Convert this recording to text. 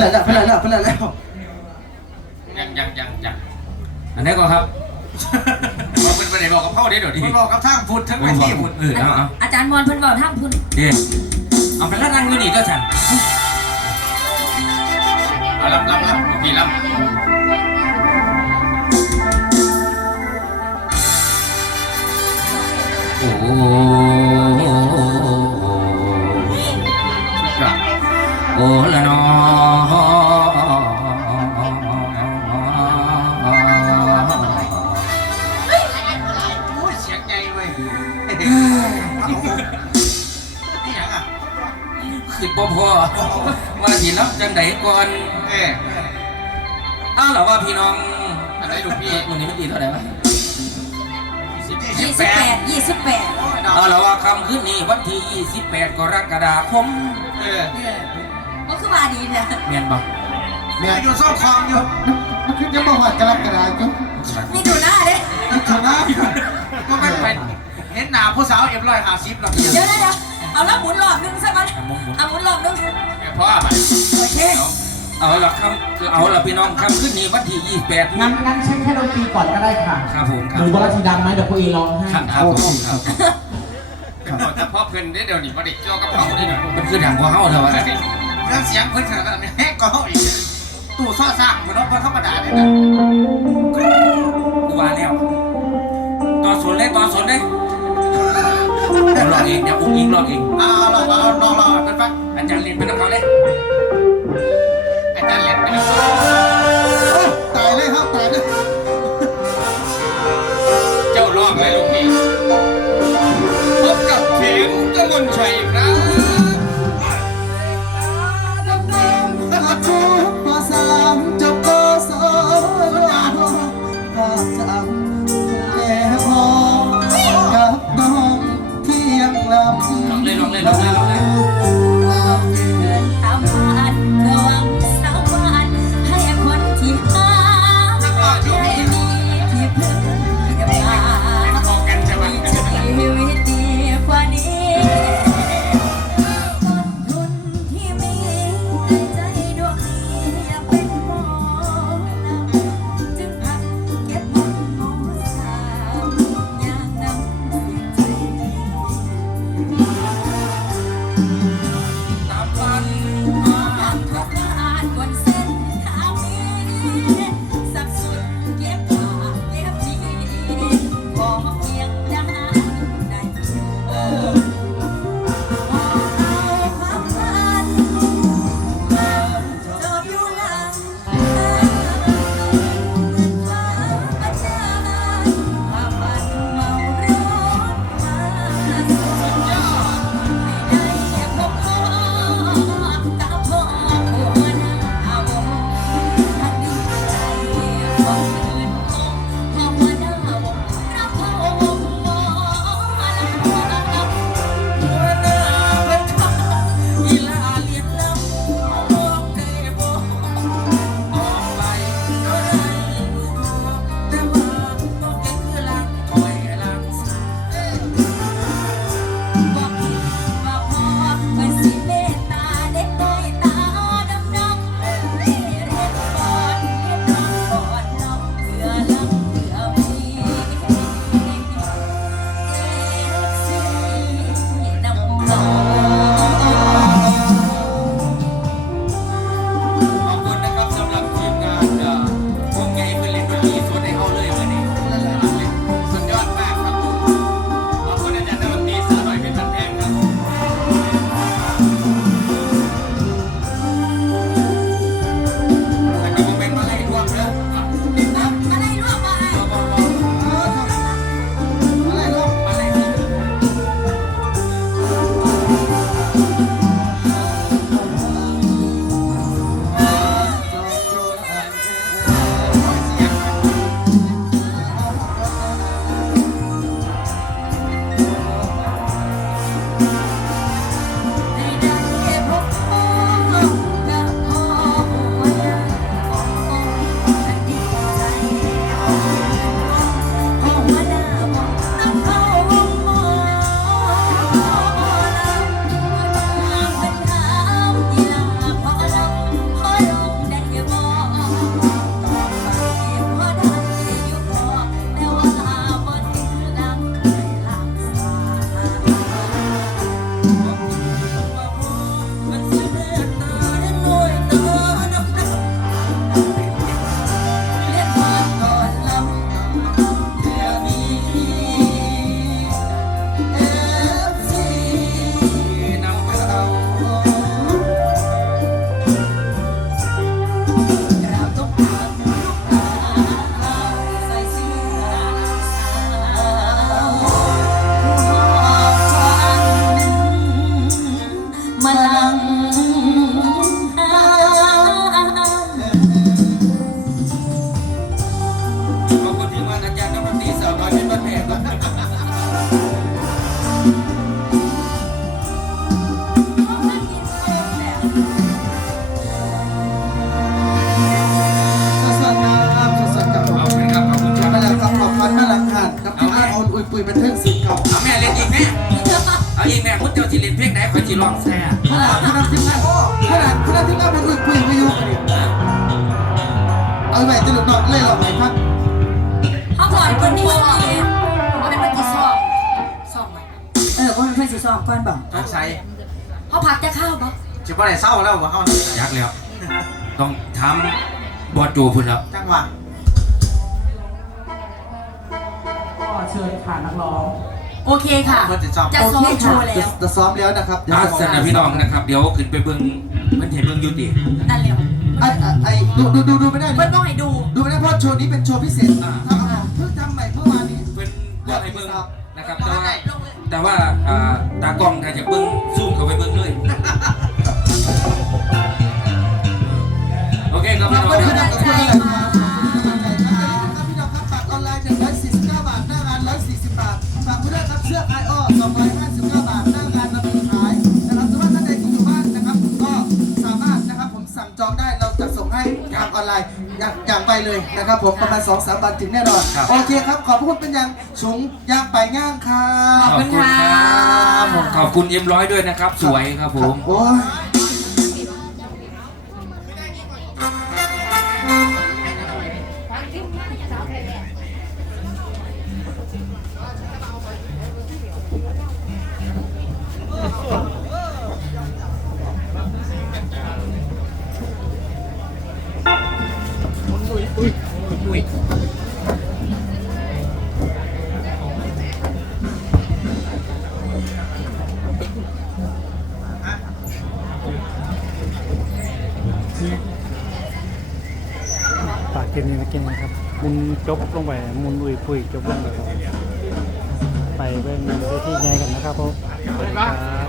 แล้วไปแล้วไปแล้วแล้วยังยังยังยังอันนี้ก่อนครับบอกเป็นประเด็นบอกกับพ่อได้เดี๋ยวดีมันบอกกับทางพุทธทั้งเอไปอที่พุทธเออเอาเอาอาจารย์มอนเพิ่นบอกทางพุ่นเดี๋ยวเอาไปแล้วนั่งอยู่นี่ก็ฉันเอาลำลำลำพี่ลำโอ้ ว่าที่รับจังไดก่อนเอ๊ะอ้าวเหรอว่าพี่น้องอะไรลูกพี่วันนี้ไม่ตีเท่าไหร่วะยี่สิบแปดยี่สิบแปดอ้าวเหรอว่าคำขึ้นนี้วันที่28กรกฎาคมเออเออก็คือว่าดีเนี่ยเมียนบ่แม่อยู่ซ่อมคลองอยู่มันคือจะมาหัดกระลักกระดาษก็นี่ดูหน้าเด้ชนะก็ไม่เป็นเห็นหนาผู้สาวเอ็มร้อยห้าสิบหรอกเดี๋ยวนะเดี๋ยว เอาแล้วหมุนรอบนึงสักวันเอาหมุนรอบนึงพ่อไปโอเคเอาละคำเอาละพี่น้องคำขึ้นนี้วันที่ 28งั้นงั้นใช้แค่ดนตรีก่อนก็ได้ค่ะครับผมคหรับรือบอลทีดังไหมเดี๋ยวพวกเอร้องให้ครับครับผมครับแต่พ่อเพิ่นได้เดี๋ยวนี้บ่ได้เกี่ยวกับเขาได้เดี๋ยวนี้มันคือดังกว่าเฮาเท่าไหร่เรื่องเสียงเพิ่นขนาดนั้นแฮกก็เขาอีก ตู้ซ่อซ่าเหมือนรถธรรมดาเนี่ยนะ เองเดี๋ยวอุ้งอิงลองเองเอาลองเอาลองลองเป็นปะอาจารย์เรียนไป็นนักเขาเลย ลอกแซ่ขนาดขนาดทีมงานขนาดขนาดทีมงานมันคุยคุยไปอยู่เอาไปจะหลุดหนอกเลยหรอไหนครับเขาถหดคนที่สองเลยเเป็นคนที่สองสองไหมเออเขเป็นคนที่สองก้อนบอใช่เขาผักจะเข้าบอกจะว่าอะเศร้าแล้วว่าเข้าอยากแล้ว ต้องทำบอดจูพุ่นแล้วจังหวะก็เชิญค่ะนักร้อง โอเคค่ะ เพื่อจะซ้อมจะซ้อมโชว์แล้วจะจะซ้อมแล้วนะครับเดี๋ยวอาจะสนะพี่น้องนะครับ เดี๋ยวขึ้นไปเบิ่งมันเห็นเบิ่งอยูตินั่นเร็วไอ้ไอ้ไอ้ดูดูดูดูไม่ได้เพิ่นต้องให้ดูดูไม่ได้เพราะโชว์นี้เป็นโชว์พิเศษทำเพิ่งทำใหม่เมื่อวานนี้เพิ่นบ่ให้เบิ่งนะครับ แต่ว่าลงเลยแต่ว่าอ่าตากล้องถ้าจะเบิ่ง ออนไลน์อย่างอย่างไปเลยนะครับผมประมาณ2-3วันถึงแน่นอนโอเคครับ ขอบพระคุณเป็นอย่างสูงย่างไปง่างครัขอบบคุณค่ะ ขอบคุณเอ็มร้อยด้วยนะครับ สวยครับผม โอ้ย ฝากกินนี่นะกินนะครับมุนจบลงไปมุนอุยปุยจบลงไปครับไปเบิ่งทีใหญ่กันนะครับผมสวัสดีครับ